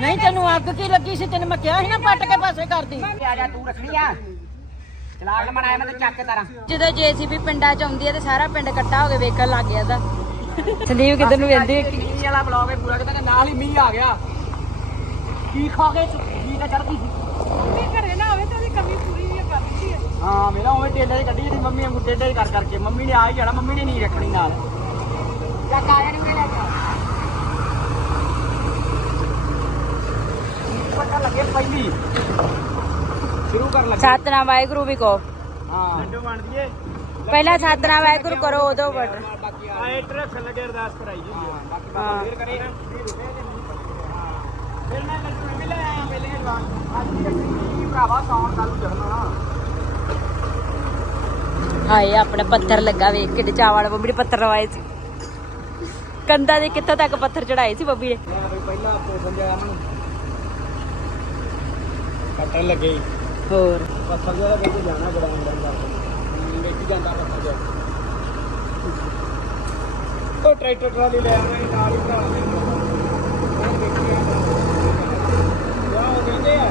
ਨਹੀਂ ਤੈਨੂੰ ਅੱਗ ਕੀ ਲੱਗੀ ਸੀ? ਤੈਨੂੰ ਮੈਂ ਕਿਹਾ ਸੀ ਨਾ ਪੱਟ ਕੇ ਪਾਸੇ ਕਰਦੀ। ਆ ਜਾ ਤੂੰ ਰੱਖਣੀ ਆ। ਚਲਾਕ ਬਣਾਇਆ ਮੈਂ ਤੇ ਚੱਕ ਕੇ ਤਾਰਾਂ। ਜਦੋਂ ਜੇਸੀਬੀ ਪਿੰਡਾਂ ਚ ਆਉਂਦੀ ਹੈ ਤੇ ਸਾਰਾ ਪਿੰਡ ਇਕੱਠਾ ਹੋ ਕੇ ਵੇਖਣ ਲੱਗ ਗਿਆ ਦਾ ਸੰਦੀਪ ਕਿੱਧਰ ਨੂੰ ਵੇਂਦੀ? ਮੀਂਹ ਵਾਲਾ ਬਲੌਗ ਹੈ ਪੂਰਾ ਕਿਤੇ ਨਾਲ ਹੀ ਮੀਂਹ ਆ ਗਿਆ। ਕੀ ਖਾ ਕੇ ਮੀਂਹ ਤਾਂ ਚੜਦੀ ਸੀ? ਘਰੇ ਨਾ ਹੋਵੇ ਤਾਂ ਉਹਦੀ ਕਮੀ ਪੂਰੀ ਨਹੀਂ ਕਰ ਦਿੱਤੀ ਹਾਂ। ਮੇਰਾ ਉਵੇਂ ਟੇਲੇ ਦੀ ਕੱਢੀ ਜਿਹੜੀ ਮੰਮੀ ਵਾਂਗੂ ਟੇਡੇ ਹੀ ਕਰ ਕਰਕੇ। ਮੰਮੀ ਨੇ ਆ ਹੀ ਜਾਣਾ ਮੰਮੀ ਨੇ ਨਹੀਂ ਰੱਖਣੀ ਨਾਲ। ਜਾਂ ਕਾਇਆ ਨੂੰ ਲੈ ਜਾ ਲੱਗੇ ਪਹਿਲੀ ਸ਼ੁਰੂ ਕਰਨ ਲੱਗੇ। ਸਤਨਾਮ ਵਾਹਿਗੁਰੂ ਵੀ ਕਹੋ। ਹਾਂ। ਲੱਡੂ ਵੰਡ ਦਈਏ ਪਹਿਲਾਂ ਸਤਨਾਮ ਵਾਹਿਗੁਰੂ ਕਰੋ ਉਦੋਂ ਵਟ ਬਾਕੀ ਆ ਇੱਟ ਰੱਖਣ ਲੱਗੇ ਅਰਦਾਸ ਕਰਾਈ ਜੀ। ਬਾਕੀ ਬਾਬਾ ਫੇਰ ਕਰੇ ਫਿਰ ਮੈਂ ਲੱਡੂ ਵੀ ਲੈ ਆਇਆ ਪਹਿਲੇ ਜਵਾਨ। ਅੱਜ ਦੀ ਰੱਖਣੀ ਭਰਾਵਾ ਸੌਣ ਕੱਲ ਨੂੰ ਜਰਨਾ ਹਾਏ ਆਪਣਾ ਪੱਥਰ ਲੱਗਾ ਵੇਖ ਕੇ ਚਾਵਲ ਬੱਬੀ ਨੇ ਪੱਥਰ ਲਵਾਏ ਸੀ। ਕੰਧਾਂ ਦੇ ਕਿੱਥੋਂ ਤੱਕ ਪੱਥਰ ਚੜਾਏ ਸੀ ਬੱਬੀ ਨੇ? ਪਹਿਲਾਂ ਆਪੋ ਸੰਜਿਆ ਨੂੰ ਕੱਟਣ ਲੱਗੇ। ਹੋਰ। ਪੱਥਰ ਜਿਹਾ ਵਿੱਚ ਜਾਣਾ ਬੜਾ ਹੁੰਦਾ ਹੁੰਦਾ। ਵੇਖੀ ਜਾਂਦਾ ਪੱਥਰ ਜਿਹਾ। ਉਹ ਟਰੈਕਟਰ ਟਰਾਲੀ ਲੈ ਆਉਣਾ ਨਾਲ ਹੀ ਭਰਾ ਵਾਹ ਉਹ ਕਹਿੰਦੇ ਆ?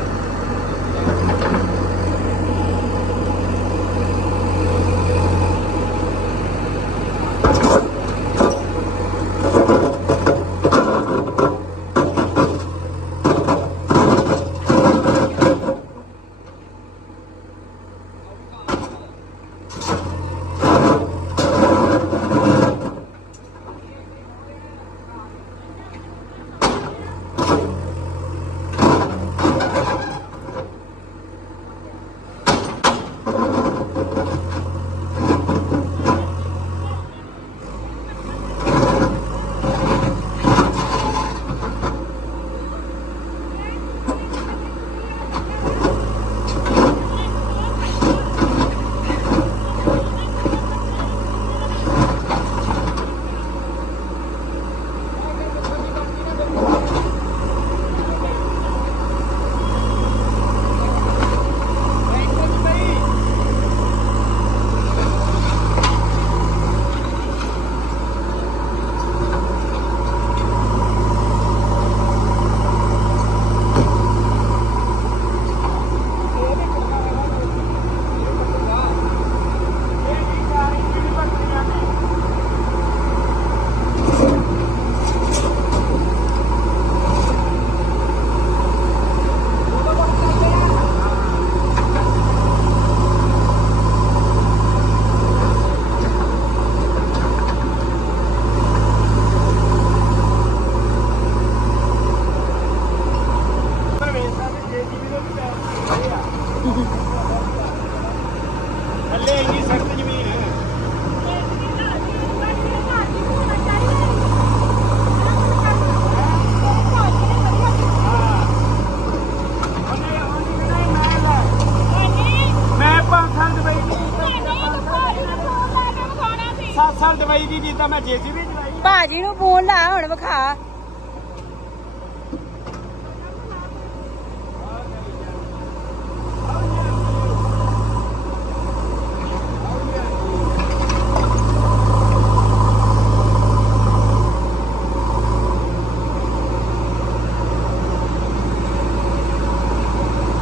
ਦਵਾਈ ਮੈਂ ਜੇਸੀਬੀ ਚਲਾਈ ਭਾਜੀ ਨੂੰ ਫੋਨ ਲਾ, ਹੁਣ ਵਿਖਾ।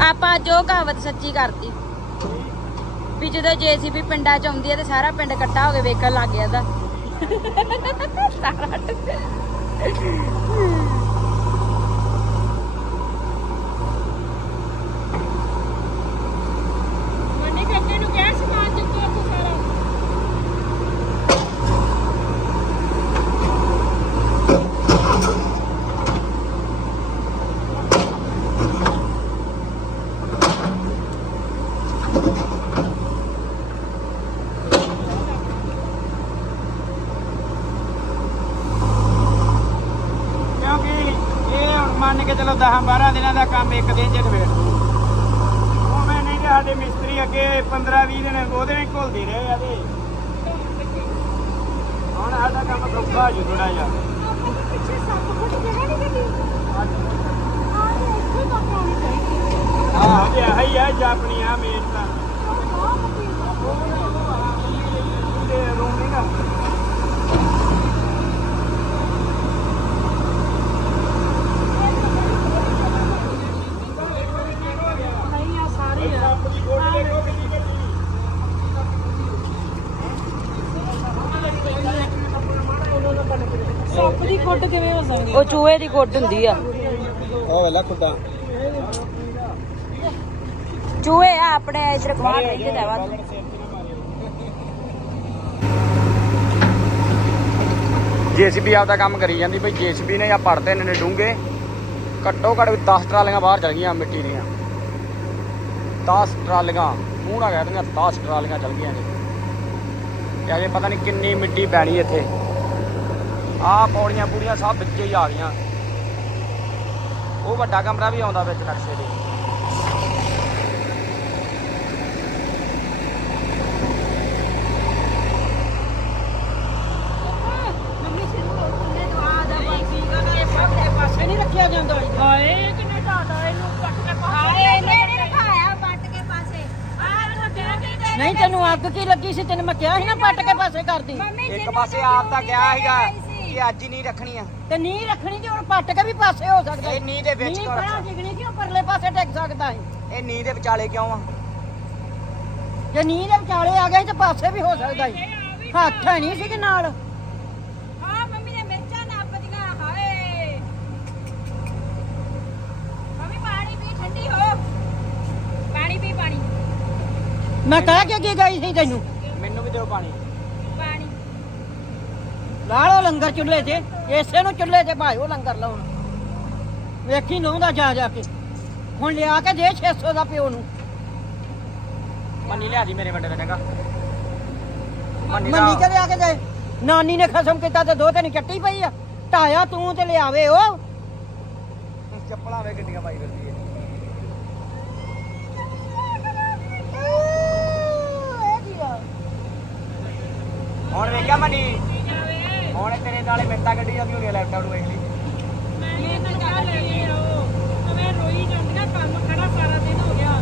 ਆਪਾਂ ਜੋ ਕਹਾਵਤ ਸੱਚੀ ਕਰਤੀ। ਵੀ ਜਦੋਂ ਜੇਸੀਬੀ ਪਿੰਡਾਂ ਚ ਆਉਂਦੀ ਹੈ ਤੇ ਸਾਰਾ ਪਿੰਡ ਇਕੱਠਾ ਹੋ ਕੇ ਵੇਖਣ ਲੱਗ ਗਿਆ ਦਾ ਸਾਰਾ ਮੰਨੇ ਕੱਕੇ ਨੂੰ ਕਿਹਾ ਸਮਾਨ ਚੁੱਕੋ ਆਪੋ ਸਾਰਾ ਕਿਉਂਕਿ ਇਹ ਹੁਣ ਮੰਨ ਕੇ ਚਲੋ 10 12 ਦਿਨਾਂ ਦਾ ਕੰਮ ਇੱਕ ਦਿਨ ਚ ਨਿਬੇੜ ਦੂ ਉਵੇਂ ਨਹੀਂ ਤੇ ਸਾਡੇ ਮਿਸਤਰੀ ਅੱਗੇ 15 20 ਦਿਨ ਉਹਦੇ ਵਿੱਚ ਘੁਲਦੇ ਰਹੇ ਆ ਤੇ। ਹੁਣ ਸਾਡਾ ਕੰਮ ਸੌਖਾ ਹੋ ਥੋੜਾ ਜਿਹਾ। ਪਿੱਛੇ 7 ਫੁੱਟ ਜਗ੍ਹਾ ਨਹੀਂ ਕੱਢੀ ਆ ਤੇ। ਇੱਥੇ ਤੱਕ ਆਉਣੀ ਚਾਹੀਦੀ ਹੈ। ਤੇ ਆਹੀ ਜਾਪਣੀ ਆ ਮੇਨ ਤਾਂ ਸੱਪ ਉਹ ਚੂਹੇ ਦੀ ਕੁੱਟ ਹੁੰਦੀ ਆ। ਆ ਵੇਲਾ ਖੁੱਡਾ। ਚੂਹੇ ਆ ਆਪਣੇ ਇੱਧਰ ਕਮਾਰ ਰਹਿੰਦੇ ਨੇ ਵਾ ਜੀਸੀਬੀ ਆਪਦਾ ਕੰਮ ਕਰੀ ਜਾਂਦੀ ਭਈ ਜੀਸੀਬੀ ਨੇ ਆ ਪੜਦੇ ਨੇ ਡੂੰਗੇ ਘੱਟੋ ਘੱਟ ਵੀ 10 ਟਰਾਲੀਆਂ ਬਾਹਰ ਚਲ ਗਈਆਂ ਮਿੱਟੀ ਦੀਆਂ। 10 ਟਰਾਲੀਆਂ ਮੂੰਹ ਨਾਲ ਕਹਿ ਦਿੰਦੇ 10 ਟਰਾਲੀਆਂ ਚਲ ਗਈਆਂ ਨੇ। ਤੇ ਅਜੇ ਪਤਾ ਨਹੀਂ ਕਿੰਨੀ ਮਿੱਟੀ ਪੈਣੀ ਇੱਥੇ। ਆ ਪੌੜੀਆਂ ਪੂੜੀਆਂ ਸਭ ਵਿੱਚ ਹੀ ਆ ਗਈਆਂ। ਉਹ ਵੱਡਾ ਕਮਰਾ ਵੀ ਆਉਂਦਾ ਵਿੱਚ ਨਕਸ਼ੇ ਦੇ ਨਹੀਂ ਤੈਨੂੰ ਅੱਗ ਕੀ ਲੱਗੀ ਸੀ? ਤੈਨੂੰ ਮੈਂ ਕਿਹਾ ਸੀ ਨਾ ਪੱਟ ਕੇ ਪਾਸੇ ਕਰਦੀ। ਇੱਕ ਪਾਸੇ ਆਪ ਤਾਂ ਗਿਆ ਸੀਗਾ। ਕੀ ਅੱਜ ਹੀ ਨਹੀਂ ਰੱਖਣੀ ਆ। ਤੇ ਨੀਂਹ ਰੱਖਣੀ ਤੇ ਹੁਣ ਪੱਟ ਕੇ ਵੀ ਪਾਸੇ ਹੋ ਸਕਦਾ ਇਹ ਨੀਂਹ ਦੇ ਵਿੱਚ ਨੀਂਹ ਕਿਉਂ ਜਿਗਣੀ ਸੀ ਪਰਲੇ ਪਾਸੇ ਡਿੱਗ ਸਕਦਾ ਹੈ? ਇਹ ਨੀਂਹ ਦੇ ਵਿਚਾਲੇ ਕਿਉਂ ਆ? ਜੇ ਨੀਂਹ ਦੇ ਵਿਚਾਲੇ ਆ ਗਿਆ ਤੇ ਪਾਸੇ ਵੀ ਹੋ ਸਕਦਾ ਹੈ। ਹੱਥ ਹੈ ਨਹੀਂ ਸੀ ਕਿ ਨਾਲ? ਮੈਂ ਕਹਿ ਕੇ ਕੀ ਗਈ ਸੀ ਤੈਨੂੰ। ਮੈਨੂੰ ਵੀ ਦਿਓ ਪਾਣੀ। ਲਾ ਲਓ ਲੰਗਰ ਚੁੱਲ੍ਹੇ 'ਤੇ ਇਸੇ ਨੂੰ ਚੁੱਲ੍ਹੇ 'ਤੇ ਭਾਇਓ ਲੰਗਰ ਲਾਉਣ। ਵੇਖੀ ਲਾਉਂਦਾ ਜਾ ਜਾ ਕੇ। ਹੁਣ ਲਿਆ ਕੇ ਦੇ 600 ਦਾ ਪਿਓ ਨੂੰ। ਮੰਨੀ ਲਿਆ ਦੀ ਮੇਰੇ ਵੱਡੇ ਦਾ ਟੰਗਾ ਮੰਨੀ ਕਦੇ ਆ ਕੇ ਦੇ। ਨਾਨੀ ਨੇ ਖਸਮ ਕੀਤਾ ਤੇ ਦੋ ਤਿੰਨ ਚੱਟੀ ਪਈ ਆ। ਢਾਇਆ ਤੂੰ ਤੇ ਲਿਆਵੇ ਉਹ। ਚੱਪਲਾਂ ਵੇ ਗੱਡੀਆਂ ਪਾਈ ਫਿਰਦੀ ਏ। ਵੇਖਿਆ ਮੰਨੀ? ਹੁਣ ਤੇਰੇ ਨਾਲੇ ਮਿੰਟਾ ਗੱਡੀ ਜਾਂਦੀ ਹੋਣੀ ਲੈਪਟਾਪ ਨੂੰ ਵੇਖ ਲਈ ਮੈਂ ਤਾਂ ਚਾਹ ਲੈਣੀ ਆ ਉਹ ਮੈਂ ਰੋਈ ਜਾਂਦੀ ਆ ਕੰਮ ਖੜਾ ਸਾਰਾ ਦਿਨ ਹੋ ਗਿਆ।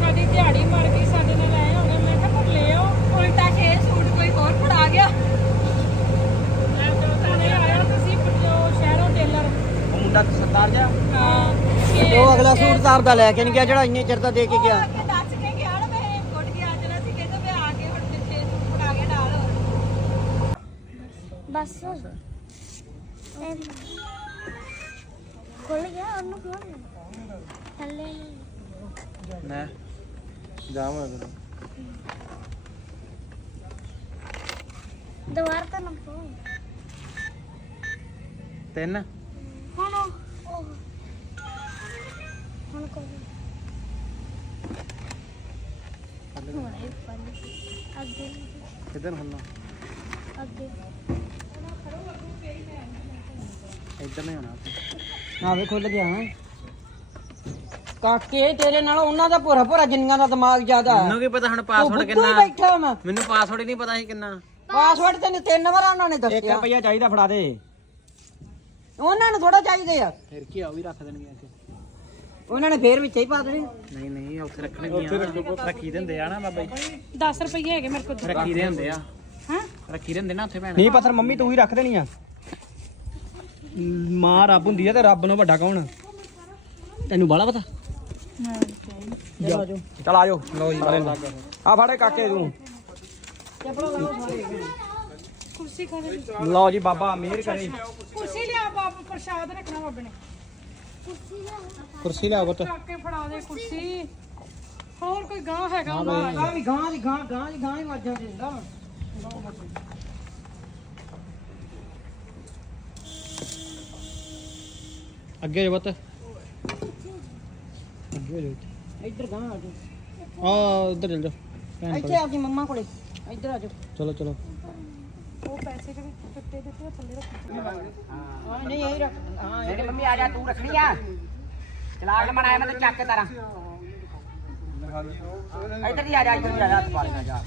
ਸਾਡੀ ਦਿਹਾੜੀ ਮਰ ਗਈ ਸਾਡੇ ਨਾਲ ਆਏ ਹੋ ਗਏ ਮੈਂ ਕਿਹਾ ਪਰ ਲੈ ਆਓ ਉਲਟਾ ਕੇ ਸੂਟ ਕੋਈ ਹੋਰ ਫੜਾ ਗਿਆ। ਮੈਂ ਤਾਂ ਥਾਣੇ ਆਇਆ ਤੁਸੀਂ ਪਟਿਓ ਸ਼ਹਿਰੋਂ ਟੇਲਰ। ਉਹ ਮੁੰਡਾ ਸਰਦਾਰ ਜਾ ਹਾਂ ਉਹ ਅਗਲਾ ਸੂਟ ਤਾਰਦਾ ਲੈ ਕੇ ਨਹੀਂ ਗਿਆ ਜਿਹੜਾ ਇੰਨੇ ਚਿਰ ਦਾ ਦੇ ਕੇ ਗਿਆ। ਖੁੱਲ ਗਿਆ ਉਹਨੂੰ ਖੋਲ। ਥੱਲੇ। ਨਾ ਜਾਮ ਹੋ ਗਿਆ ਦੁਬਾਰ ਤਾਂ ਨਾ ਖੋਲ। ਤਿੰਨ। ਹੁਣ ਉਹ ਹੁਣ ਕੋਲ ਅੱਗੇ। ਕਿਧਰ ਹੁੰਨਾ ਅੱਗੇ। ਇੱਧਰ ਨਹੀਂ ਹੋਣਾ ਨਾ ਵੇ ਖੁੱਲ ਗਿਆ ਹੈ ਕਾਕੇ ਤੇਰੇ ਨਾਲ ਉਹਨਾਂ ਦਾ ਭੋਰਾ ਭੋਰਾ ਜਿੰਨੀਆਂ ਦਾ ਦਿਮਾਗ ਜ਼ਿਆਦਾ ਹੈ। ਮੈਨੂੰ ਕੀ ਪਤਾ ਹੁਣ ਪਾਸਵਰਡ ਕਿੰਨਾ? ਬੈਠਾ ਮੈਨੂੰ ਪਾਸਵਰਡ ਹੀ ਨਹੀਂ ਪਤਾ ਸੀ ਕਿੰਨਾ। ਪਾਸਵਰਡ ਤੈਨੂੰ ਤਿੰਨ ਵਾਰ ਉਹਨਾਂ ਨੇ ਦੱਸਿਆ। ਰੁਪਈਆ ਚਾਹੀਦਾ ਫੜਾ ਦੇ। ਉਹਨਾਂ ਨੂੰ ਥੋੜਾ ਚਾਹੀਦੇ ਆ। ਫਿਰ ਕੀ ਆ ਵੀ ਰੱਖ ਦੇਣਗੇ ਇੱਥੇ। ਉਹਨਾਂ ਨੇ ਫੇਰ ਵਿੱਚ ਹੀ ਪਾ ਦੇਣੇ। ਨਹੀਂ ਨਹੀਂ ਉੱਥੇ ਰੱਖਣਗੇ ਰੱਖੀ ਦਿੰਦੇ ਆ ਨਾ ਬਾਬਾ ਜੀ। 10 ਰੁਪਏ ਹੈਗੇ ਮੇਰੇ ਕੋਲ। ਰੱਖੀ ਦੇ ਹੁੰਦੇ ਆ। ਹਾਂ? ਰੱਖੀ ਦਿੰਦੇ ਨਾ ਉੱਥੇ ਭੈਣ। ਨਹੀਂ ਪੱਥਰ ਮੰਮੀ ਤੂੰ ਹੀ ਰੱਖ ਦੇਣੀ ਆ ਮਾਂ ਰੱਬ ਹੁੰਦੀ ਆ ਤੇ ਰੱਬ ਨੂੰ ਵੱਡਾ ਕੌਣ ਤੈਨੂੰ ਬਾਲਾ ਪਤਾ? ਚਲ ਆ ਜਾਓ। ਲਓ ਜੀ ਆ ਫੜੇ ਕਾਕੇ ਤੂੰ ਕੁਰਸੀ ਜੀ ਬਾਬਾ ਅਮੀਰ ਕਰੀ। ਕੁਰਸੀ ਲਿਆ ਬਾਬਾ ਪ੍ਰਸ਼ਾਦ ਰੱਖਣਾ ਬਾਬੇ ਨੇ। ਕੁਰਸੀ ਲਿਆ ਪੁੱਤ। ਚੱਕ ਫੜਾ ਦੇ ਕੁਰਸੀ। ਹੋਰ ਕੋਈ ਗਾਂ ਹੈਗਾ ਗਾਂ ਦੀ? ਗਾਂ ਦੀ ਗਾਂ ਗਾਂ ਦੀ ਗਾਂ ਹੀ ਮੱਝਾਂ ਦਿੰਦਾ ਅੱਗੇ ਹੋ ਜਾ ਬੱਤ। ਅੱਗੇ ਹੋ ਜਾ ਇੱਧਰ ਗਾਂ ਆ ਜਾਓ। ਆ ਉਧਰ ਚਲ ਜਾ। ਭੈਣ ਕੋਲ। ਇੱਥੇ ਆ ਕੇ ਮੰਮਾ ਕੋਲੇ। ਇੱਧਰ ਆ ਜਾਓ। ਚਲੋ ਚਲੋ। ਉਹ ਪੈਸੇ ਜਿਹੜੇ ਟੁੱਟੇ ਦਿੱਤੇ ਆ ਥੱਲੇ ਰੱਖੀ ਹਾਂ ਨਹੀਂ ਇਹ ਰੱਖ। ਹਾਂ ਇਹ ਮੰਮੀ ਆ ਜਾ ਤੂੰ ਰੱਖਣੀ ਆ। ਚਲਾਕ ਮਨਾਇਆ ਮੈਂ ਤੇ ਚੱਕ ਕੇ ਤਾਰਾਂ। ਇੱਧਰ ਹੀ ਆ ਜਾ ਇੱਧਰ ਹੀ ਆ ਜਾ ਹੱਥ ਪਾ ਲੈਣਾ ਜਾ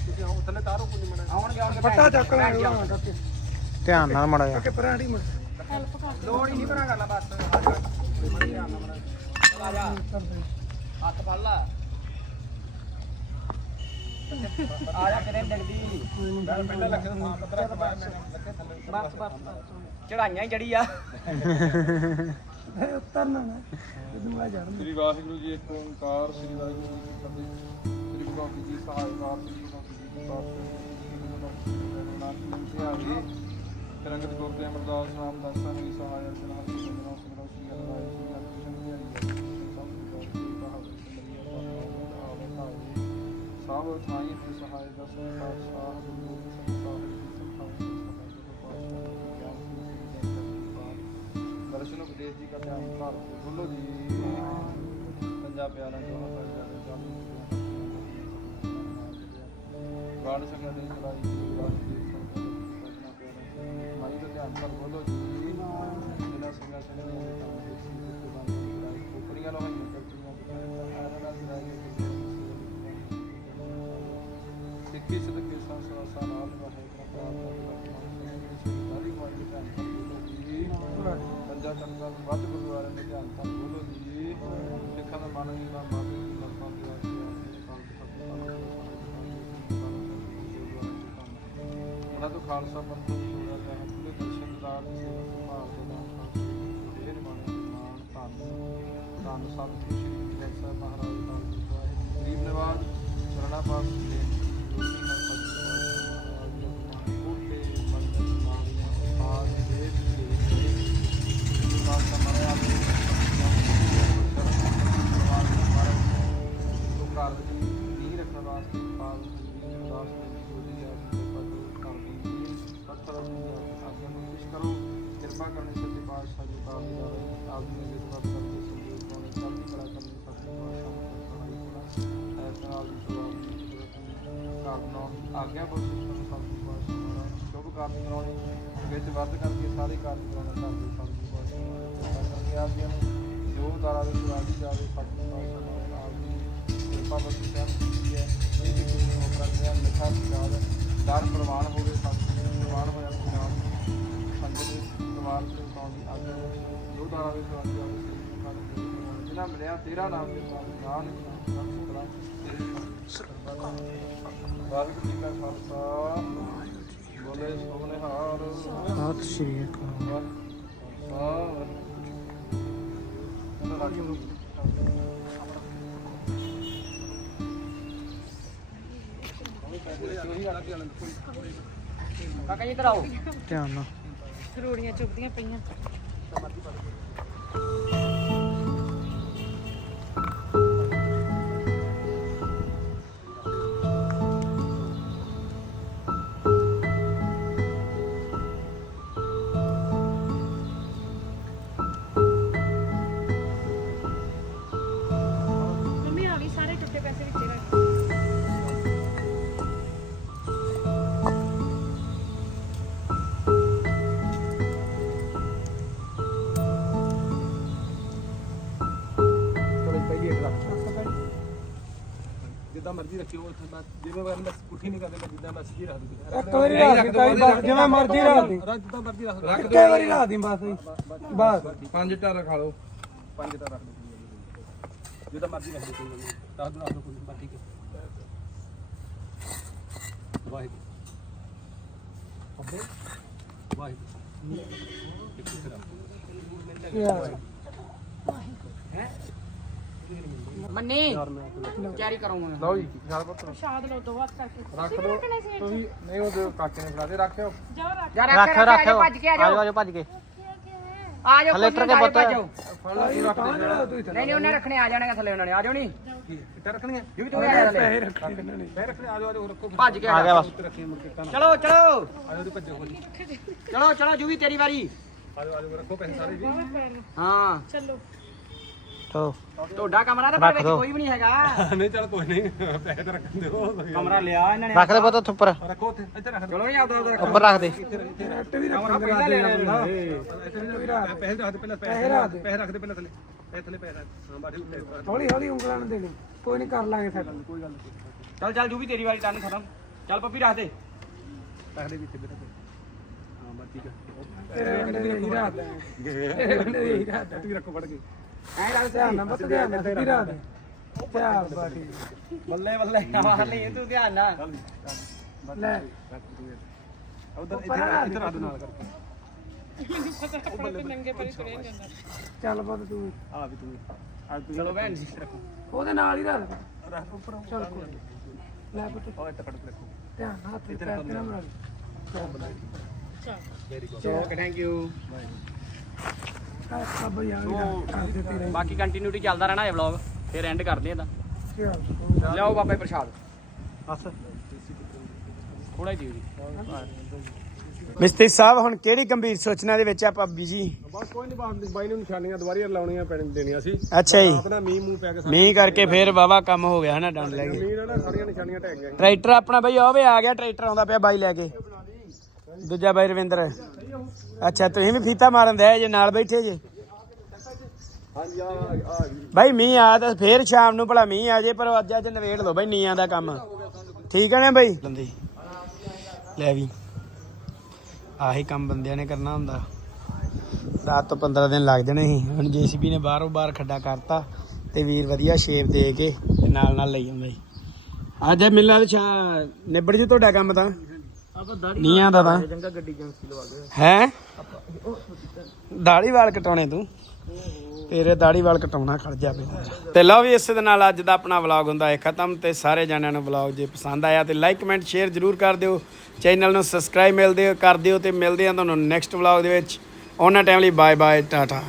ਥੱਲੇ ਤਾਰੋ ਕੋਈ ਮਨਾ ਆਉਣ ਫੱਟਾ ਚੱਕ ਲੈ ਧਿਆਨ ਨਾਲ ਮੜਾ ਜਾ ਹੈਲਪ ਕਰ। ਲੋੜ ਹੀ ਨਹੀਂ ਭਰਾ ਗੱਲ ਬਸ। ਚੜਾਈਆਂ ਜੜੀ ਆ ਉਤਰਨਾ ਨਾ ਇਹਨੂੰ ਆ। ਜਾਣ ਸ੍ਰੀ ਵਾਹਿਗੁਰੂ ਜੀ, ਇੱਕ ਓੰਕਾਰ ਸ੍ਰੀ ਵਾਹਿਗੁਰੂ ਜੀ ਕੀ ਸ੍ਰੀ ਗੁਰੂ ਗੋਬਿੰਦ ਜੀ ਸਾਹਿਬ ਸਾਹਿਬ ਜੀ ਕੀ ਫਤਿਹ ਤਿਰੰਗਤ ਗੁਰਦੇ ਅਮਰਦਾਸ ਨਾਮ ਸਭ ਥਾਈ ਤੇ ਸਹਾਇ ਦਸ ਪਾਤਸ਼ਾਹ ਗੁਰੂ ਸੰਸਾਰ ਦੀ ਸੰਭਾਵਨਾ ਸਹਾਇ ਗੁਰੂ ਪਾਤਸ਼ਾਹ ਦਰਸ਼ਨ ਉਪਦੇਸ਼ ਜੀ ਦਾ ਧਿਆਨ ਧਾਰ ਕੇ ਬੋਲੋ ਜੀ ਪੰਜਾਬ ਪਿਆਰਾਂ ਤੋਂ ਹਰ ਜਾਵੇ ਜਾਵੇ ਗਾਣ ਸੰਗਤ ਦੇ ਚਲਾਈ ਜੀ ਰਾਜ ਸੰਗਤ ਦੇ ਪਿਆਰਾਂ ਮਾਈ ਦਾ ਧਿਆਨ ਧਾਰ ਬੋਲੋ ਜੀ ਉਹਨਾਂ ਖਾਲਸਾ, ਪੰਥ ਨੂੰ ਜੋੜਿਆ ਗਿਆ ਹੈ ਪੂਰੇ ਦਰਸ਼ਨਦਾਰ ਦੀ ਸੇਵਾ ਸੰਭਾਲ ਦੇ ਨਾਲ ਦੇਰ ਮਨ ਮਾਨ ਧੰਨ ਧੰਨ ਸਤਿ ਸ੍ਰੀ ਗੁਰੂ ਸਾਹਿਬ ਮਹਾਰਾਜ ਦਾ ਵਾਹਿਗੁਰੂ ਗਰੀਬ ਨਵਾਜ ਚਰਣਾ ਪਾਸ ਦੇ ਕਰਨਾ, ਆਗਿਆ ਬਖਸ਼ਿਸ਼ ਕਰਨ ਸੱਚੇ ਪਾਤਸ਼ਾਹ ਮਹਾਰਾਜ ਸ਼ੁਭ ਕਾਰਜ ਕਰਾਉਣੀ, ਵਿੱਚ ਵੱਧ ਕਰਕੇ ਸਾਰੇ ਕਾਰਜ ਕਰਾਉਣੇ ਕਰਦੇ ਸਭ ਪਾਤਸ਼ਾਹ ਮਹਾਰਾਜ ਕਰਕੇ ਆਗਿਆ ਨੂੰ। ਜੋ ਦਾਰਾ ਵਿੱਚ ਰਾਜੀ ਜਾਵੇ ਸੱਚੇ ਪਾਤਸ਼ਾਹ ਮਹਾਰਾਜ ਆਦਮੀ ਕਿਰਪਾ ਬਖਸ਼ਿਸ਼ ਕੀਤੀ ਹੈ। ਇਹ ਵੀ ਕਿਸੇ ਨੂੰ ਕਰਦੇ ਆ ਲਿਖਾ ਵਿਚਾਰ ਦਰ ਪ੍ਰਵਾਨ ਹੋਵੇ ਸੱਚ ਪ੍ਰਵਾਨ ਹੋਇਆ ਪੰਜਾਬ ਸੰਗਤ ਦੇ ਪਰਿਵਾਰ ਤੇ ਕੌਣ ਦੀ ਆਗਿਆ ਜੋ ਦਾਰਾ ਵਿੱਚ ਰਾਜੀ ਜਾਵੇ ਜਿਹਨਾਂ ਮਿਲਿਆ, ਤੇਰਾ ਨਾਮ ਦੇ ਨਾਲ ਨਾਨਕ ਨਾਮ ਸਤਿ ਤੇਰੇ ਵਾਹਿਗੁਰੂ ਜੀ ਕਾ ਖਾਲਸਾ ਬੋਲੇ ਸੋਨਿਹਾਰ ਸਤਿ ਸ਼੍ਰੀ ਅਕਾਲ ਵਾਹਿਗੁਰੂ ਜੀ ਕਾ ਕਾਕਾ ਜੀ ਕਰਾਓ ਧਿਆਨ ਨਾਲ। ਰੋੜੀਆਂ ਚੁੱਕਦੀਆਂ ਪਈਆਂ। ਮਰਜ਼ੀ ਰੱਖਿਓ ਉੱਥੇ ਮੈਂ ਜਿਵੇਂ ਮੈਂ ਮੈਂ ਪੁੱਠੀ ਨਹੀਂ ਕਰਦੇ ਮੈਂ ਜਿੱਦਾਂ ਮੈਂ ਸਿੱਧੀ ਰੱਖ ਦੂੰ ਇੱਕ ਵਾਰੀ ਰੱਖ ਦੇ ਤਾਈ ਬਸ ਜਿਵੇਂ ਮਰਜ਼ੀ ਰੱਖ ਦੀ ਰੱਖ ਜਿੱਦਾਂ ਮਰਜ਼ੀ ਰੱਖ ਰੱਖ ਇੱਕੇ ਵਾਰੀ ਰੱਖ ਦੀ ਬਸ ਬਸ ਪੰਜ ਟਰ ਰਖਾ ਲਓ ਪੰਜ ਟਰ ਰੱਖ ਦਿਓ ਜਿੱਦਾਂ ਮਰਜ਼ੀ ਰੱਖ ਕੋਈ ਨਹੀਂ ਦਿਓ ਰੱਖ ਦਿਓ ਕੋਈ ਬਸ ਠੀਕ ਹੈ ਵਾਹਿਗੁਰੂ ਅੱਬੇ ਵਾਹਿਗੁਰੂ ਇੱਕ ਇੱਕ ਰੱਖ ਯਾਰ ਮੰਨੀ। ਤਿਆਰੀ ਕਰੋ ਮੈਂ ਲਓ ਜੀ ਖਿਆਲ ਪੱਤਰ ਪ੍ਰਸ਼ਾਦ ਲਓ ਦੋ ਹੱਥ ਕਰਕੇ ਰੱਖ ਦਿਓ ਤੁਸੀਂ ਨਹੀਂ ਉਹ ਕਾਕੇ ਨੇ ਫੜਾ ਦੇ ਰੱਖਿਓ। ਜਾਓ ਰੱਖ। ਜਾ ਰੱਖ ਰੱਖ ਭੱਜ ਕੇ ਆ ਜਾਓ। ਭੱਜ ਕੇ। ਆ ਜਾਓ ਥੱਲੇ ਉਤਰ ਕੇ ਪੁੱਤ। ਫੜ ਲਓ ਜੀ ਰੱਖ ਦੇ ਨਹੀਂ ਨਹੀਂ ਉਹਨੇ ਰੱਖਣੇ ਆ ਜਾਣਗੇ ਥੱਲੇ ਉਹਨਾਂ ਨੇ ਆ ਜਾਓ ਨਹੀਂ ਇੱਥੇ ਰੱਖਣੀਆਂ? ਜੀ ਤੂੰ ਆ ਜਾ ਥੱਲੇ ਪੈਸੇ ਰੱਖਣੇ ਆ ਜਾਓ ਆ ਜਾਓ ਰੱਖੋ ਭੱਜ ਕੇ ਆ ਗਿਆ ਬਸ। ਰੱਖੀ ਮੁੜ ਕੇ ਕੰਨ ਚਲੋ ਚਲੋ। ਆ ਜਾਓ ਤੇ ਭੱਜੋ ਚਲੋ ਚਲੋ ਜੂਵੀ ਤੇਰੀ ਵਾਰੀ। ਆ ਜਾਓ ਆ ਜਾਓ ਰੱਖੋ ਪੈਸੇ ਸਾਰੇ ਜੀ। ਹਾਂ। ਚਲੋ। ਤੁਹਾਡਾ ਕਮਰਾ ਤਾਂ ਪਰ ਵਿੱਚ ਕੋਈ ਵੀ ਨਹੀਂ ਹੈਗਾ। ਨਹੀਂ ਚਲ ਕੋਈ ਨਹੀਂ ਪੈਸੇ ਤਾਂ ਰੱਖਣ ਦਿਓ ਕਮਰਾ ਲਿਆ ਇਹਨਾਂ ਨੇ। ਰੱਖ ਦੇ ਪੁੱਤ ਉੱਥੇ ਉੱਪਰ। ਰੱਖੋ ਉੱਥੇ ਇੱਥੇ ਰੱਖ ਦਿਓ। ਚਲੋ ਨਹੀਂ ਆਪਦਾ ਆਪਦਾ ਉੱਪਰ ਰੱਖ ਦੇ। ਕਮਰਾ ਪਹਿਲਾਂ ਲੈ ਲੈਣਾ ਪੈਸੇ ਰੱਖ ਦੇ ਪਹਿਲਾਂ ਪੈਸੇ ਰੱਖ ਦੇ। ਪੈਸੇ ਰੱਖ ਦੇ ਪਹਿਲਾਂ ਥੱਲੇ। ਪੈਸੇ ਥੱਲੇ ਪੈਸੇ ਰੱਖ। ਹਾਂ ਬਾਠੀ ਉੱਤੇ ਹੌਲੀ ਹੌਲੀ ਉਂਗਲਾਂ ਨੂੰ ਦੇਣੀ। ਕੋਈ ਨਹੀਂ ਕਰ ਲਾਂਗੇ ਕੋਈ ਗੱਲ ਨਹੀਂ। ਚੱਲ ਚੱਲ ਜੂਵੀ ਤੇਰੀ ਵਾਰੀ ਟਰਨ ਖਤਮ। ਚੱਲ ਪੱਪੀ ਰੱਖ ਦੇ। ਪੈਸੇ ਦੇ ਵਿੱਚ ਬੇਟਾ। ਹਾਂ ਬਸ ਠੀਕ ਹੈ। ਤੇਰੇ ਬੰਦੇ ਦੀ ਇਹੀ ਰਾਤ ਹੈ। ਤੇਰੇ ਬੰਦੇ ਦੀ ਇਹੀ ਰਾਤ ਹੈ। ਤੁਸੀਂ ਰੱਖੋ ਫੜ ਕੇ। ਐਂ ਲੱਗ ਧਿਆਨ ਨਾਲ ਬਤ ਧਿਆਨ ਨਾਲ ਸਿੱਧੀ ਰਾਤ। ਧਿਆਨ ਬਾਟੀ ਬੱਲੇ ਬੱਲੇ ਮਾਰ ਲਈ ਤੂੰ ਧਿਆਨ ਨਾਲ। ਲੈ। ਉਧਰ ਇੱਧਰ ਇੱਧਰ ਆ ਦੇ ਨਾਲ ਕਰਕੇ। ਨੰਗੇ ਪਰੀ ਤੁਰੇ ਨੀ ਜਾਂਦਾ ਚੱਲ ਪੁੱਤ ਤੂੰ। ਆ ਵੀ ਤੂੰ। ਆ ਤੂੰ। ਚਲੋ ਭੈਣ ਜੀ। ਉਹਦੇ ਨਾਲ ਹੀ ਰੱਖ। ਰੱਖ ਉੱਪਰ। ਚੱਲ ਕੋਈ। ਲੈ ਪੁੱਤ। ਉਹ ਇੱਥੇ ਫੜ ਕੇ ਰੱਖੋ। ਧਿਆਨ ਨਾਲ ਹੱਥ ਪੈਰ ਤੇ ਨਾ ਮਾਰ ਓਕੇ ਥੈਂਕ ਯੂ ਸਭ ਬਾਕੀ ਕੰਟੀਨਿਊਟੀ ਚੱਲਦਾ ਰਹਿਣਾ ਇਹ ਵਲੌਗ ਫਿਰ ਐਂਡ ਕਰਦੇ ਇਹਦਾ। ਲਿਆਓ ਬਾਬਾ ਜੀ ਪ੍ਰਸ਼ਾਦ। ਬਸ। ਥੋੜਾ ਹੀ ਦਿਓ ਜੀ। ਮਿਸਤਰੀ ਸਾਹਿਬ ਹੁਣ ਕਿਹੜੀ ਗੰਭੀਰ ਸੋਚਣਾ ਦੇ ਵਿੱਚ ਆਪਾਂ ਬਿਜ਼ੀ ਬਸ ਕੋਈ ਨਹੀਂ ਬਾਹਰ ਬਾਈ ਨੂੰ ਨਿਸ਼ਾਨੀਆਂ ਦੁਬਾਰੀ ਲਾਉਣੀਆਂ ਪੈਣ ਦੇਣੀਆਂ ਸੀ। ਅੱਛਾ ਜੀ। ਆਪਣਾ ਮੀਂਹ ਮੂੰਹ ਪੈ ਕੇ ਮੀਂਹ ਕਰਕੇ ਫੇਰ ਵਾਵਾ ਕੰਮ ਹੋ ਗਿਆ ਹਨਾ ਡੰਡ ਲੈ ਗਏ ਮੀਂਹ ਨਾਲ ਸਾਰੀਆਂ ਨਿਸ਼ਾਨੀਆਂ ਢਹਿ ਗਈਆਂ। ਟਰੈਕਟਰ ਆਪਣਾ ਬਈ ਉਹ ਵੀ ਆ ਗਿਆ ਟਰੈਕਟਰ ਆਉਂਦਾ ਪਿਆ ਬਾਈ ਲੈ ਕੇ। ਦੂਜਾ ਬਾਈ ਰਵਿੰਦਰ। ਅੱਛਾ ਤੁਸੀਂ ਵੀ ਫੀਤਾ ਮਾਰਨ ਦੇ ਜੇ ਨਾਲ ਬੈਠੇ ਜੇ? ਬਾਈ ਮੀਂਹ ਆ ਤਾਂ ਫੇਰ ਸ਼ਾਮ ਨੂੰ ਭਲਾ ਮੀਂਹ ਆ ਜੇ ਪਰ ਅੱਜ ਅੱਜ ਨਵੇੜ ਲਓ ਬਾਈ ਨੀਆਂ ਦਾ ਕੰਮ। ਠੀਕ ਹੈ ਨਾ ਬਾਈ? ਲੰਦੀ। ਲੈ ਵੀ। ਆਹੀ ਕੰਮ ਬੰਦਿਆਂ ਨੇ ਕਰਨਾ ਹੁੰਦਾ। ਰਾਤ ਤੋਂ 15 ਦਿਨ ਲੱਗ ਜਾਣੇ ਸੀ। ਹੁਣ ਜੀਸੀਬੀ ਨੇ ਬਾਹਰੋਂ ਬਾਹਰ ਖੱਡਾ ਕਰਤਾ ਤੇ ਵੀਰ ਵਧੀਆ ਸ਼ੇਪ ਦੇ ਕੇ ਤੇ ਨਾਲ ਨਾਲ ਲਈ ਆਉਂਦਾ ਜੀ ਅੱਜ ਮਿਲਣਾ ਤੇ ਨਿਬੜ ਜੂ ਤੁਹਾਡਾ ਕੰਮ ਤਾਂ। ਨੀਆਂ ਦਾ ਤਾਂ। ਚੰਗਾ ਗੱਡੀ ਏਜੰਸੀ ਲਵਾ ਦੇ ਹੈ? ਦਾੜੀ ਵਾਲ ਕਟਾਉਣੇ ਤੂੰ? ਤੇਰੇ ਦਾੜੀ ਵਾਲ ਕਟਾਉਣਾ ਖੜ ਜਾ ਪਿਆ ਤੇ ਲਓ ਵੀ ਇਸੇ ਦੇ ਨਾਲ ਅੱਜ ਦਾ ਆਪਣਾ ਵਲੌਗ ਹੁੰਦਾ ਹੈ ਖਤਮ ਤੇ ਸਾਰੇ ਜਣਿਆਂ ਨੂੰ ਵਲੌਗ ਜੇ ਪਸੰਦ ਆਇਆ ਤੇ ਲਾਈਕ ਕਮੈਂਟ ਸ਼ੇਅਰ ਜਰੂਰ ਕਰ ਦਿਓ। ਚੈਨਲ ਨੂੰ ਸਬਸਕ੍ਰਾਈਬ ਮਿਲਦੇ ਕਰ ਦਿਓ ਤੇ ਮਿਲਦੇ ਆ ਤੁਹਾਨੂੰ ਨੈਕਸਟ ਵਲੌਗ ਦੇ ਵਿੱਚ। ਉਹਨਾਂ ਟਾਈਮ ਲਈ ਬਾਏ ਬਾਏ ਟਾਟਾ।